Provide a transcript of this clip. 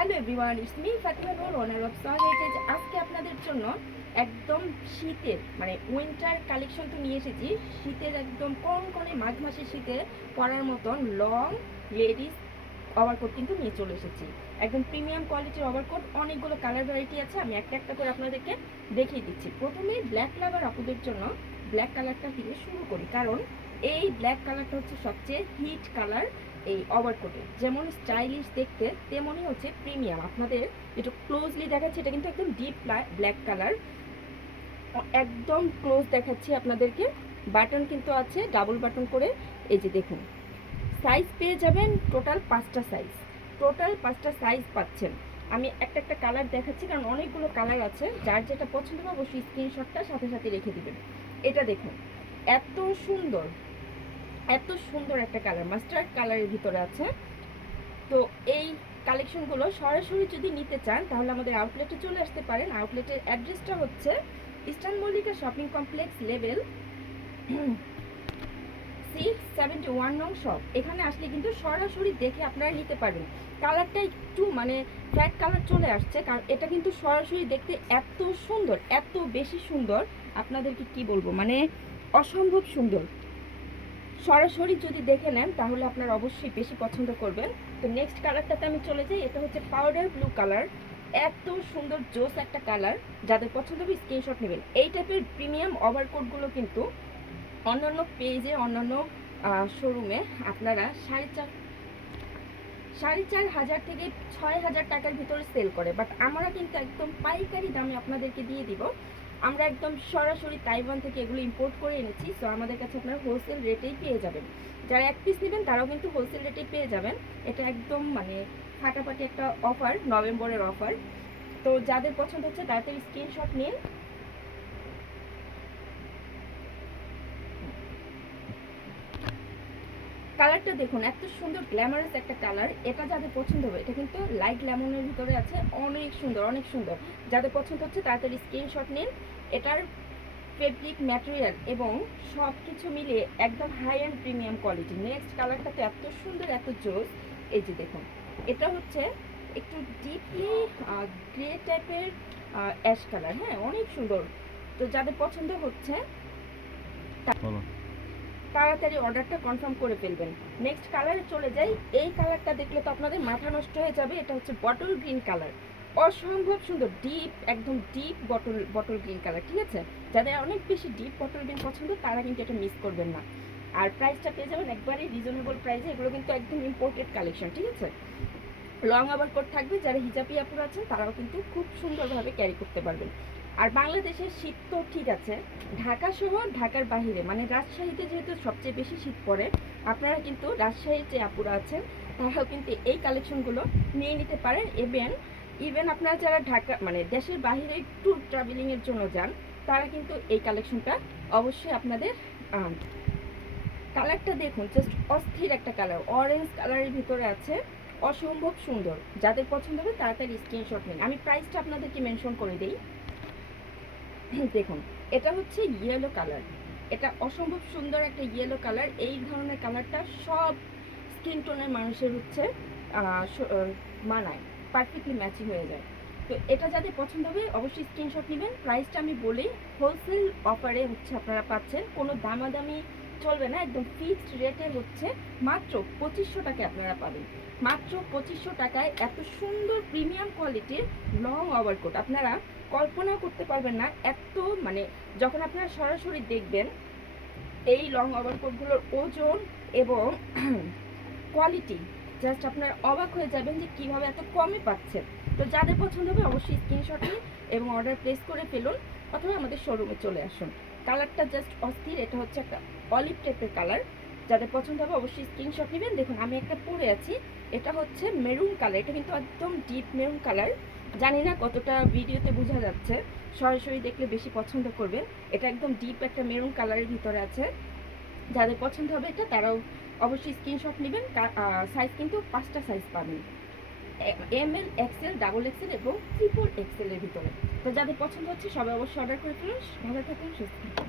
Hello everyone, it's me Fatima Noor, owner of সোয়াগেজ। আজকে আপনাদের জন্য একদম শীতের উইন্টার কালেকশন তো নিয়ে এসেছি। শীতের একদম কনকনে মাঘ মাসের শীতে পরার মতন লং লেডিস ওভারকোট কিন্তু নিয়ে চলে এসেছি। একদম প্রিমিয়াম কোয়ালিটির ওভারকোট, অনেকগুলো কালার ভ্যারাইটি আছে। আমি একটা একটা করে আপনাদেরকে দেখিয়ে দিচ্ছি। প্রথমে ব্ল্যাক লাভার আপুদের জন্য ব্ল্যাক কালারটা দিয়ে শুরু করি, কারণ এই ব্ল্যাক কালারটা হচ্ছে সবচেয়ে হিট কালার এই ওভারকোটে। যেমন স্টাইলিশ দেখতে, তেমনই হচ্ছে প্রিমিয়াম। আপনাদের একটু ক্লোজলি দেখাচ্ছি, এটা কিন্তু একদম ডিপ ব্ল্যাক কালার, একদম ক্লোজ দেখাচ্ছি আপনাদেরকে। বাটন কিন্তু আছে ডাবল বাটন করে, এই যে দেখুন। সাইজ পেয়ে যাবেন টোটাল 5টা সাইজ, টোটাল 5টা সাইজ পাচ্ছেন। আমি একটা একটা কালার দেখাচ্ছি, কারণ অনেকগুলো কালার আছে। যার যেটা পছন্দ হবে অবশ্যই স্ক্রিনশটটা সাথে সাথে রেখে দিবেন। এটা দেখুন, এত সুন্দর, এত সুন্দর একটা কালার, মাস্টার্ড কালারের ভিতরে আছে। তো এই কালেকশনগুলো সরাসরি যদি নিতে চান তাহলে আমাদের আউটলেটে চলে আসতে পারেন। আউটলেটের অ্যাড্রেসটা হচ্ছে eastern Mallika shopping complex, level 671 নং শপ। এখানে আসলে কিন্তু সরাসরি দেখে আপনারা নিতে পারবেন। কালারটা একটু ফ্ল্যাট কালার চলে আসছে, কারণ এটা কিন্তু সরাসরি দেখতে এত সুন্দর, এত বেশি সুন্দর, আপনাদেরকে কি বলবো, অসম্ভব সুন্দর। সরাসরি যদি দেখে নেন তাহলে আপনারা অবশ্যই বেশি পছন্দ করবেন। তো নেক্সট কালারটাতে আমি চলে যাই। এটা হচ্ছে পাউডার ব্লু কালার, এত সুন্দর জোস একটা কালার। যাদের পছন্দ হবে স্ক্রিনশট নেবেন। এই টাইপের প্রিমিয়াম ওভারকোটগুলো কিন্তু অন্যান্য পেজে, অন্যান্য শোরুমে আপনারা 4,500 থেকে 6,000 টাকার ভিতরে সেল করে, বাট আমরা কিন্তু একদম পাইকারি দামে আপনাদেরকে দিয়ে দিব। আমরা একদম সরাসরি তাইওয়ান থেকে এগুলো ইম্পোর্ট করে এনেছি। সো আমাদের কাছে আপনারা হোলসেল রেটেই পেয়ে যাবেন। যারা এক পিস নেবেন তারাও কিন্তু হোলসেল রেটেই পেয়ে যাবেন। এটা একদম ফাটাফাটি একটা অফার, নভেম্বরের অফার। তো যাদের পছন্দ হচ্ছে তাড়াতাড়ি স্ক্রিনশট নিন। কালারটা দেখুন, এত সুন্দর গ্ল্যামারাস একটা কালার। এটা যাদের পছন্দ হবে, এটা কিন্তু লাইট লেমনের ভিতরে আছে, অনেক সুন্দর, অনেক সুন্দর। যাদের পছন্দ হচ্ছে তাড়াতাড়ি স্ক্রিনশট নিন। এটার ফেব্রিক ম্যাটেরিয়াল এবং সব কিছু মিলিয়ে একদম high and premium quality. Next কালারটা তো এত সুন্দর, এত জোস। এই যে দেখুন, এটা হচ্ছে একটু ডিপলি গ্রে টাইপের অ্যাশ কালার। হ্যাঁ, অনেক সুন্দর। তো যাদের পছন্দ হচ্ছে তাড়াতাড়ি অর্ডারটা কনফার্ম করে ফেলবেন। নেক্সট কালারে চলে যাই। এই কালারটা দেখলে তো আপনাদের মাথা নষ্ট হয়ে যাবে। এটা হচ্ছে বটল গ্রিন কালার, অসম্ভব সুন্দর, ডিপ, একদম ডিপ বটল গ্রিন কালার। ঠিক আছে, যাদের অনেক বেশি ডিপ বটল গ্রিন পছন্দ তারা কিন্তু এটা মিস করবেন না। আর প্রাইসটা পেয়ে যাবেন একবারে রিজনেবল প্রাইসে। এগুলো কিন্তু একদম ইম্পোর্টেড কালেকশন। ঠিক আছে, লং ওভারকোট থাকবে। যারা হিজাবি আপুরা আছেন তারাও কিন্তু খুব সুন্দরভাবে ক্যারি করতে পারবেন। আর বাংলাদেশের শীত তো ঠিক আছে, ঢাকা শহর, ঢাকার বাহিরে রাজশাহীতে যেহেতু সবচেয়ে বেশি শীত পড়ে, আপনারা কিন্তু রাজশাহীর যে আপুরা আছেন তারাও কিন্তু এই কালেকশনগুলো নিয়ে নিতে পারেন। ইভেন আপনারা যারা ঢাকা দেশের বাহিরে একটু ট্রাভেলিংয়ের জন্য যান, তারা কিন্তু এই কালেকশনটা অবশ্যই আপনাদের। কালারটা দেখুন, জাস্ট অস্থির একটা কালার, অরেঞ্জ কালারের ভিতরে আছে, অসম্ভব সুন্দর। যাদের পছন্দ হবে তাড়াতাড়ি স্ক্রিনশট নিন। আমি প্রাইসটা আপনাদেরকে মেনশন করে দিই। দেখুন, এটা হচ্ছে ইয়েলো কালার, এটা অসম্ভব সুন্দর একটা ইয়েলো কালার। এই ধরনের কালারটা সব স্কিন টোনের মানুষের হচ্ছে মানায়, পারফেক্টলি ম্যাচিং হয়ে যায়। তো এটা যাদের পছন্দ হবে অবশ্যই স্ক্রিনশট নেবেন। প্রাইসটা আমি বলি, হোলসেল অফারে হচ্ছে আপনারা পাচ্ছেন, কোনো দামাদামি চলবে না, একদম ফিক্সড রেটে হচ্ছে মাত্র 2500 টাকায় আপনারা পাবেন। মাত্র 2500 টাকায় এত সুন্দর প্রিমিয়াম কোয়ালিটির লং ওভারকোট আপনারা কল্পনা করতে পারবেন না। এত যখন আপনারা সরাসরি দেখবেন এই লং ওভারকোটগুলোর ওজন এবং কোয়ালিটি, জাস্ট আপনারা অবাক হয়ে যাবেন যে কীভাবে এত কমে পাচ্ছেন। তো যাদের পছন্দ হবে অবশ্যই স্ক্রিনশট নিন এবং অর্ডার প্লেস করে ফেলুন, অথবা আমাদের শোরুমে চলে আসুন। কালারটা জাস্ট অস্থির, এটা হচ্ছে একটা অলিভ টাইপের কালার। যাদের পছন্দ হবে অবশ্যই স্ক্রিনশট নেবেন। দেখুন, আমি একটা পরে আছি, এটা হচ্ছে মেরুন কালার, এটা কিন্তু একদম ডিপ মেরুন কালার। জানি না কতটা ভিডিওতে বোঝা যাচ্ছে, সরাসরি দেখলে বেশি পছন্দ করবেন। এটা একদম ডিপ একটা মেরুন কালারের ভিতরে আছে। যাদের পছন্দ হবে এটা তারাও অবশ্যই স্ক্রিনশট নেবেন। সাইজ কিন্তু 5টা সাইজ পাবেন, ML, XL, ডাবল XL এবং ট্রিপল XL এর ভিতরে। তো যাদের পছন্দ হচ্ছে সবাই অবশ্যই অর্ডার করে ফেলুন। ভালো থাকুন, সুস্থ থাকুন।